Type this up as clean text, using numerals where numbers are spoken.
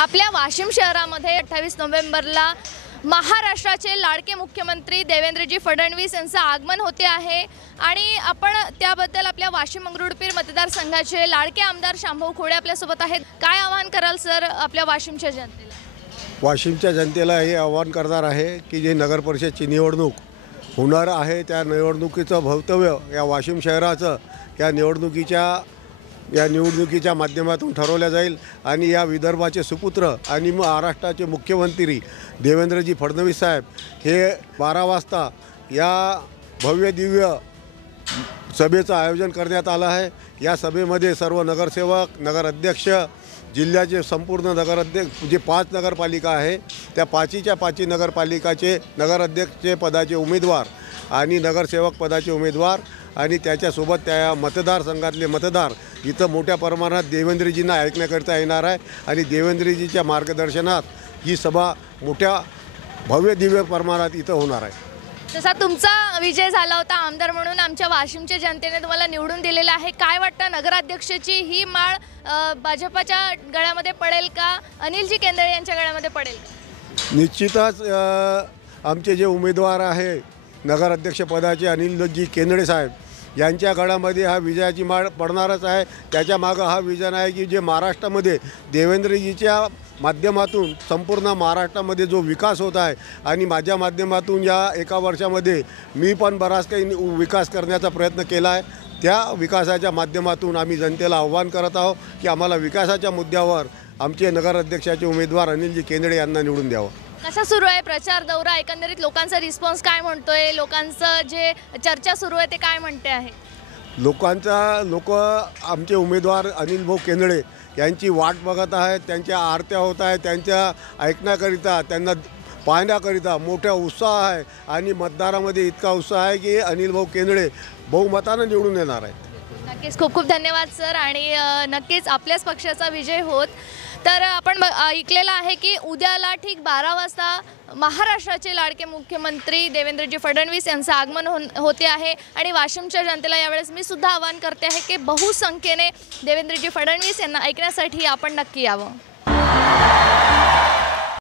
आपल्या वाशिम शहरामध्ये 28 नोव्हेंबरला महाराष्ट्राचे लाडके मुख्यमंत्री देवेंद्रजी फडणवीस यांचं आगमन होते आहे आणि आपण त्याबद्दल आपल्या वाशिम मंगरुळपीर मतदारसंघाचे लाडके आमदार शांभव खोडे आपल्यासोबत आहेत। काय आवाहन कराल सर आपल्या वाशिमच्या जनतेला? वाशिमच्या जनतेला हे आवाहन करणार आहे की जे नगर परिषदची निवडणूक होणार आहे त्या निवडणुकीचं भवितव्य या वाशिम शहराचं या निवडणुकीच्या माध्यमातून ठरवल्या जाईल आणि या विदर्भाचे सुपुत्र आणि महाराष्ट्राचे मुख्यमंत्री देवेंद्रजी फडणवीस साहेब हे 12 वाजता या भव्य दिव्य सभेचं आयोजन करण्यात आलं आहे। या सभेमध्ये सर्व नगरसेवक, नगराध्यक्ष, जिल्ह्याचे संपूर्ण नगराध्यक्ष जे 5 नगरपालिका आहे त्या 5च्या नगरपालिकाचे नगराध्यक्ष पदाचे उमेदवार आणि नगरसेवक पदाचे उमेदवार आणि त्याच्यासोबत त्या मतदारसंघातले मतदार इथं मोठ्या प्रमाणात देवेंद्रजींना ऐकण्याकरता येणार आहे आणि देवेंद्रजीच्या मार्गदर्शनात ही सभा मोठ्या भव्य दिव्य प्रमाणात इथं होणार आहे। जसा तुमचा विजय झाला होता आमदार म्हणून आमच्या वाशिमच्या जनतेने तुम्हाला निवडून दिलेला आहे, काय वाटतं नगराध्यक्षाची ही माळ भाजपच्या गळ्यामध्ये पडेल का अनिलजी केंद्रे यांच्या गळ्यामध्ये पडेल? निश्चितच आमचे जे उमेदवार आहे नगराध्यक्ष पदाचे अनिलजी केंद्रे साहेब यांच्या गळ्यामध्ये हा विजयाची माळ पडणारच आहे। त्याच्या मागं हा विजन आहे की जे महाराष्ट्रामध्ये देवेंद्रजीच्या माध्यमातून संपूर्ण महाराष्ट्रामध्ये जो विकास होत आहे आणि माझ्या माध्यमातून या एका वर्षामध्ये मी पण बराच काही विकास करण्याचा प्रयत्न केला आहे। त्या विकासाच्या माध्यमातून आम्ही जनतेला आव्हान करत आहोत की आम्हाला विकासाच्या मुद्द्यावर आमचे नगराध्यक्षाचे उमेदवार अनिलजी केंद्रे यांना निवडून द्यावं। कसा सुरू आहे प्रचार दौरा? एकंदरीत लोकांचा रिस्पॉन्स काय म्हणतोय? लोकांचं जे चर्चा सुरू आहे ते काय म्हणते आहे? लोक आमचे उमेदवार अनिल भाऊ केंद्रे यांची वाट बघत आहेत, त्यांच्या आरत्या होत आहेत, त्यांच्या ऐकण्याकरिता त्यांना पाहण्याकरिता मोठा उत्साह आहे आणि मतदारामध्ये इतका उत्साह आहे की अनिल भाऊ केंद्रे बहुमतानं निवडून येणार आहेत। नक्कीच खूप खूप धन्यवाद सर आणि नक्कीच आपल्याच पक्षाचा विजय होत। तर आपण ऐकलेलं आहे की उद्याला ठीक 12 वाजता महाराष्ट्राचे लाडके मुख्यमंत्री देवेंद्रजी फडणवीस यांचं आगमन होते आहे आणि वाशिमच्या जनतेला यावेळेस मी सुद्धा आवाहन करते आहे की बहुसंख्येने देवेंद्रजी फडणवीस यांना ऐकण्यासाठी आपण नक्की यावं।